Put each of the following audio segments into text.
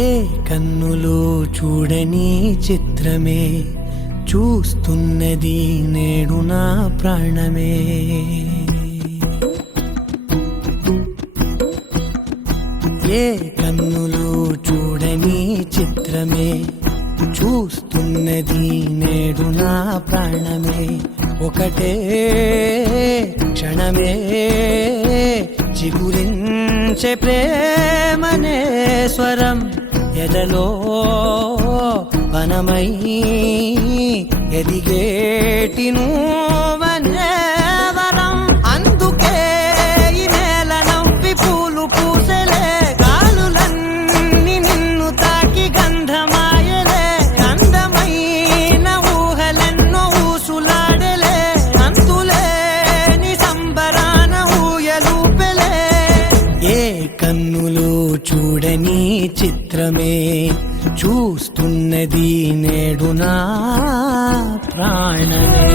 ఏ కన్నులు చూడని చిత్రమే చూస్తున్నది నేడు నా ప్రాణమే. ఏ కన్నులు చూడని చిత్రమే చూస్తున్నది నేడు నా ప్రాణమే. ఒకటే క్షణమే చిగురించే ప్రేమనే స్వరం ఎదలో వనమై ఎదిగేటి నువ్వనే వరం. అందుకే ఈ నేల నవ్వి పూలు పూసలే, గాలులన్నీ నిన్ను తాకి గంధమాయలే. అందమైన ఊహలెన్నో ఊసులాడలే, అంతులేని సంబరాన ఊయలూపెలే. ఏ కన్నులు చూడని చిత్రమే చూస్తున్నది నేడు నా ప్రాణమే.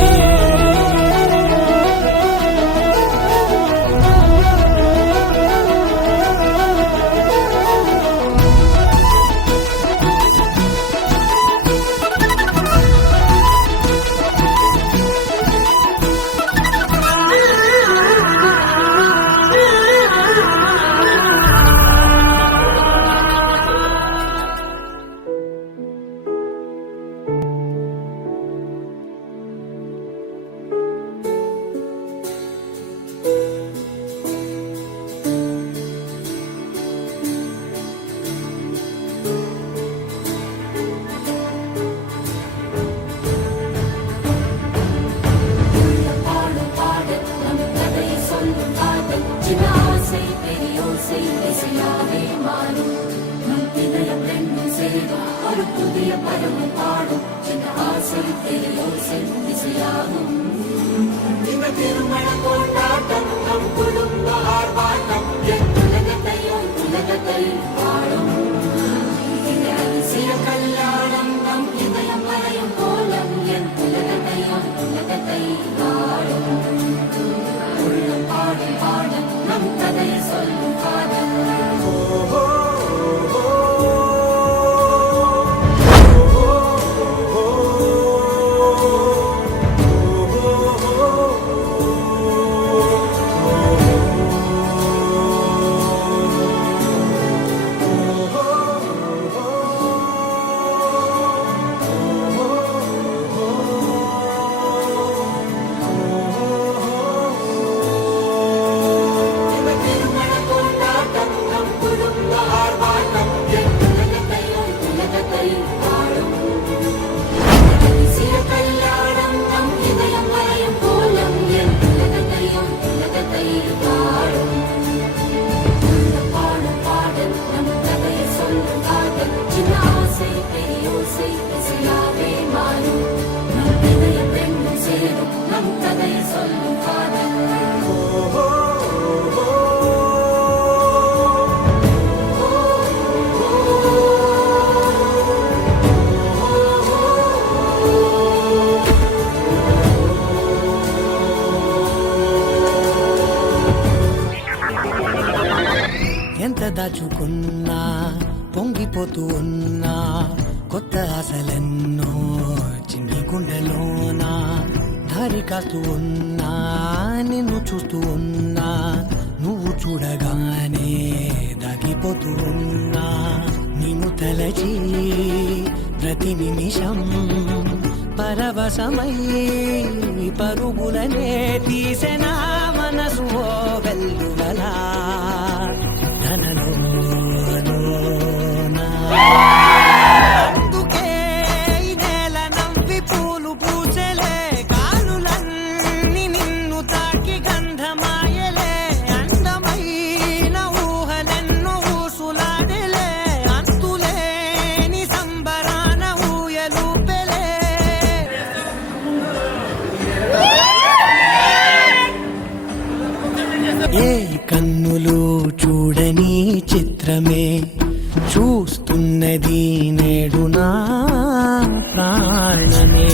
ஒரு புதிய பருவம் பாடும் சின்ன ஆசை பெரியோசை திசையாகும். இந்த திருமண கொண்டாட்டம் நம் குடும்ப ஆர்ப்பாட்டம் என் உலகத்தை பாடும். இந்த அதிசய கல்யாணம் நம் இதயம் வரையும் கோலம் என் உலகத்தை பாடும். உள்ளம் பாடும் பாடல் நம் கதையை சொல்லும் காதல். ఎంత దాచుకున్నా పొంగిపోతూ ఉన్నా కొత్త ఆశలెన్నో చిన్ని గుండెలోనా దారి కాస్తూ ఉన్నా నిన్ను చూస్తూ ఉన్నా నువ్వు చూడగానే దాగిపోతూ ఉన్నా నిన్ను తలచి ప్రతి నిమిషం పరవశమై పరుగులనే తీసెనా మనసు ఓ వెల్లువలా అందుకే ఈ నేల నవ్వి పూలు పూసలే, గాలులన్నీ నిన్ను తాకి గంధమాయలే. అందమైన ఊహలెన్నో ఊసులాడలే, అంతులేని సంబరాన ఊయలూపెలే. ఏ కన్నులు చూడని చిత్రమే చూస్తున్నది నేడు నా ప్రాణమే.